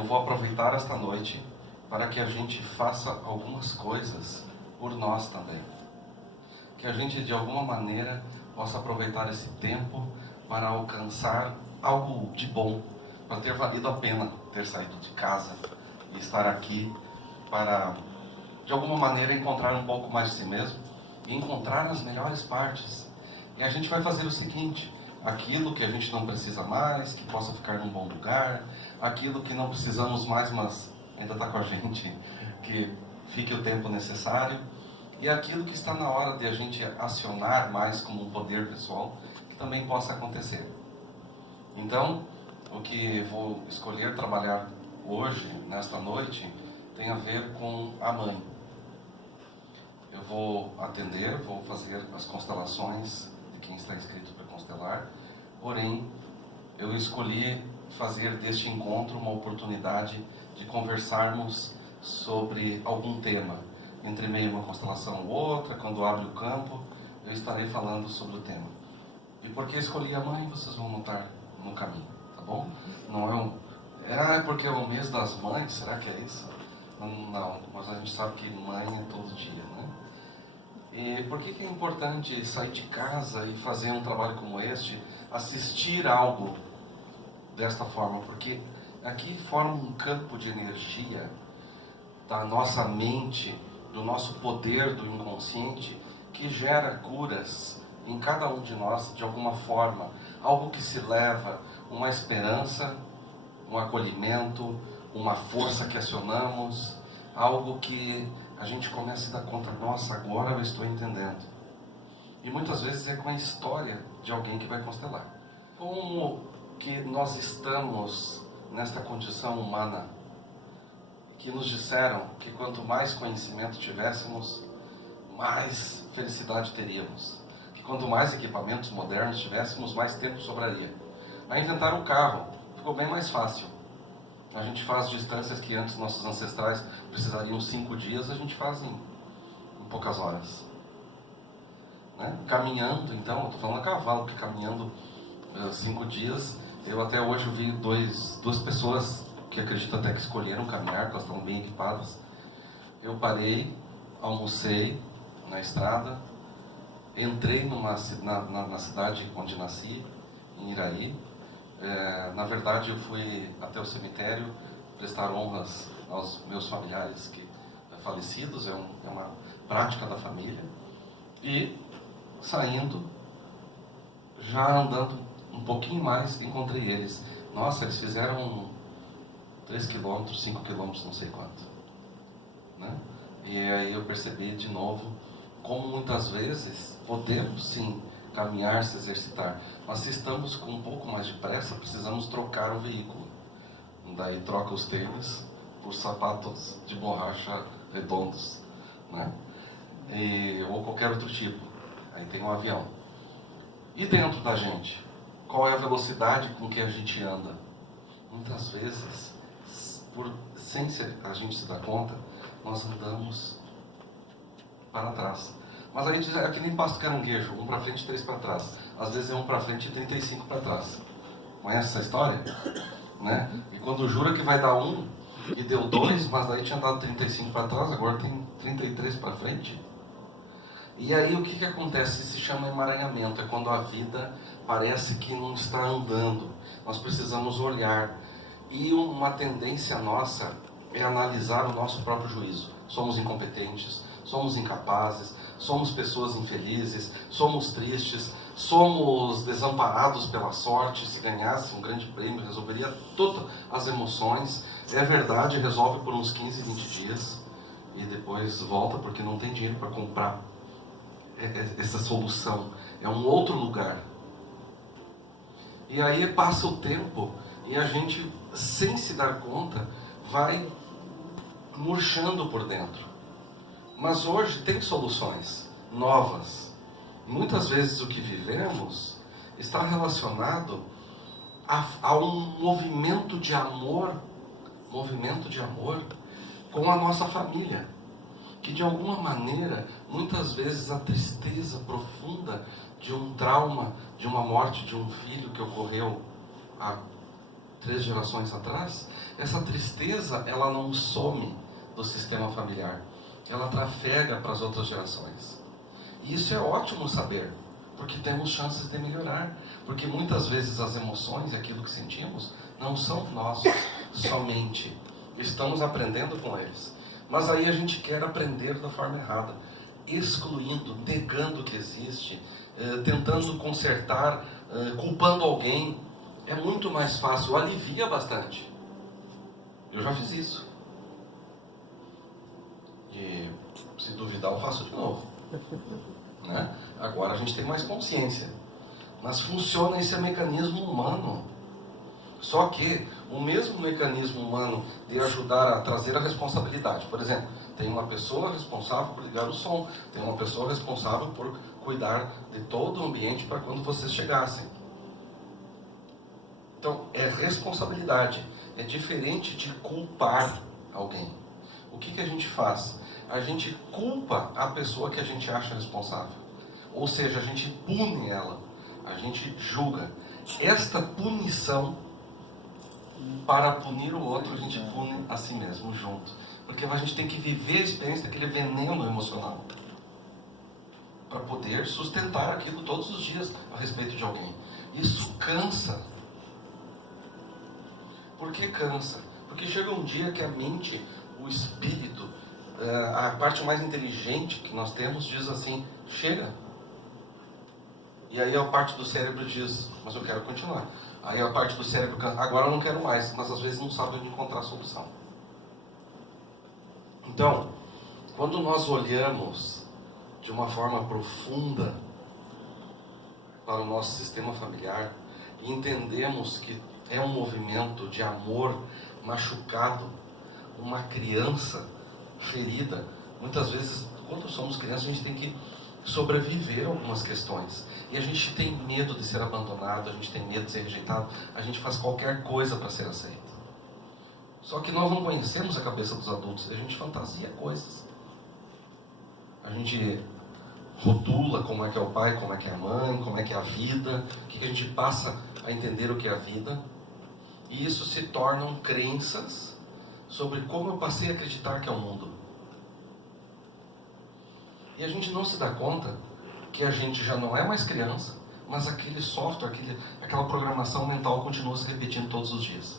eu vou aproveitar esta noite para que a gente faça algumas coisas por nós também. Que a gente, de alguma maneira, possa aproveitar esse tempo para alcançar algo de bom, para ter valido a pena ter saído de casa e estar aqui para, de alguma maneira, encontrar um pouco mais de si mesmo e encontrar as melhores partes. E a gente vai fazer o seguinte: aquilo que a gente não precisa mais, que possa ficar num bom lugar, aquilo que não precisamos mais, mas ainda está com a gente, que fique o tempo necessário, e aquilo que está na hora de a gente acionar mais como um poder pessoal, que também possa acontecer. Então, o que vou escolher trabalhar hoje, nesta noite, tem a ver com a mãe. Eu vou atender, vou fazer as constelações de quem está inscrito para constelar, porém, eu escolhi fazer deste encontro uma oportunidade de conversarmos sobre algum tema. Entre meio uma constelação ou outra, quando abre o campo, eu estarei falando sobre o tema. E por que escolhi a mãe, vocês vão notar no caminho, tá bom? Não é porque é o mês das mães, será que é isso? Não, mas a gente sabe que mãe é todo dia, né? E por que é importante sair de casa e fazer um trabalho como este, assistir algo desta forma? Porque aqui forma um campo de energia da nossa mente, do nosso poder do inconsciente, que gera curas em cada um de nós de alguma forma, algo que se leva, uma esperança, um acolhimento, uma força que acionamos, algo que a gente começa a dar conta: nossa, agora eu estou entendendo. E muitas vezes é com a história de alguém que vai constelar. Como que nós estamos nesta condição humana, que nos disseram que quanto mais conhecimento tivéssemos, mais felicidade teríamos, que quanto mais equipamentos modernos tivéssemos, mais tempo sobraria. Aí inventaram o carro, ficou bem mais fácil. A gente faz distâncias que antes nossos ancestrais precisariam 5 dias, a gente faz em poucas horas, né? Caminhando, então, eu estou falando a cavalo, porque caminhando 5 dias, eu até hoje vi duas pessoas que acredito até que escolheram caminhar, porque elas estavam bem equipadas. Eu parei, almocei na estrada, entrei na cidade onde nasci, em Iraí. Na verdade, eu fui até o cemitério prestar honras aos meus familiares falecidos, é uma prática da família. E saindo, já andando um pouquinho mais, encontrei eles. Nossa, eles fizeram 3 quilômetros, 5 quilômetros, não sei quanto, né? E aí eu percebi de novo como muitas vezes podemos sim caminhar, se exercitar, mas se estamos com um pouco mais de pressa, precisamos trocar o veículo. Daí troca os tênis por sapatos de borracha redondos, né? Ou qualquer outro tipo. Aí tem um avião. E dentro da gente, qual é a velocidade com que a gente anda? Muitas vezes, sem a gente se dar conta, nós andamos para trás. Mas aí é que nem pasto caranguejo, 1 para frente e 3 para trás. Às vezes é 1 para frente e 35 para trás. Conhece essa história? Né? E quando jura que vai dar 1 e deu 2, mas daí tinha dado 35 para trás, agora tem 33 para frente. E aí o que acontece? Se chama emaranhamento, é quando a vida parece que não está andando. Nós precisamos olhar. E uma tendência nossa é analisar o nosso próprio juízo. Somos incompetentes, somos incapazes, somos pessoas infelizes, somos tristes, somos desamparados pela sorte. Se ganhasse um grande prêmio, resolveria todas as emoções. É verdade, resolve por uns 15, 20 dias e depois volta porque não tem dinheiro para comprar essa solução. É um outro lugar. E aí passa o tempo e a gente, sem se dar conta, vai murchando por dentro. Mas hoje tem soluções novas. Muitas vezes o que vivemos está relacionado a um movimento de amor com a nossa família. Que de alguma maneira, muitas vezes a tristeza profunda de um trauma, de uma morte de um filho que ocorreu há 3 gerações atrás, essa tristeza, ela não some do sistema familiar. Ela trafega para as outras gerações. E isso é ótimo saber, porque temos chances de melhorar. Porque muitas vezes as emoções e aquilo que sentimos não são nossos somente. Estamos aprendendo com eles. Mas aí a gente quer aprender da forma errada, excluindo, negando que existe, tentando consertar, culpando alguém. É muito mais fácil, alivia bastante. Eu já fiz isso. E se duvidar eu faço de novo. Né? Agora a gente tem mais consciência. Mas funciona esse mecanismo humano. Só que o mesmo mecanismo humano de ajudar a trazer a responsabilidade. Por exemplo, tem uma pessoa responsável por ligar o som, tem uma pessoa responsável por cuidar de todo o ambiente para quando vocês chegassem. Então, é responsabilidade. É diferente de culpar alguém. O que a gente faz? A gente culpa a pessoa que a gente acha responsável. Ou seja, a gente pune ela. A gente julga. Esta punição, para punir o outro, a gente pune a si mesmo junto. Porque a gente tem que viver a experiência daquele veneno emocional para poder sustentar aquilo todos os dias a respeito de alguém. Isso cansa. Por que cansa? Porque chega um dia que a mente, o espírito, a parte mais inteligente que nós temos diz assim, chega. E aí a parte do cérebro diz, mas eu quero continuar. Aí a parte do cérebro cansa, agora eu não quero mais, mas às vezes não sabe onde encontrar a solução. Então, quando nós olhamos de uma forma profunda para o nosso sistema familiar e entendemos que é um movimento de amor machucado, uma criança ferida. Muitas vezes, quando somos crianças, a gente tem que sobreviver a algumas questões. E a gente tem medo de ser abandonado, a gente tem medo de ser rejeitado, a gente faz qualquer coisa para ser aceito. Só que nós não conhecemos a cabeça dos adultos, a gente fantasia coisas. A gente rotula como é que é o pai, como é que é a mãe, como é que é a vida, o que a gente passa a entender o que é a vida. E isso se tornam crenças sobre como eu passei a acreditar que é o mundo. E a gente não se dá conta que a gente já não é mais criança, mas aquele software, aquela programação mental continua se repetindo todos os dias.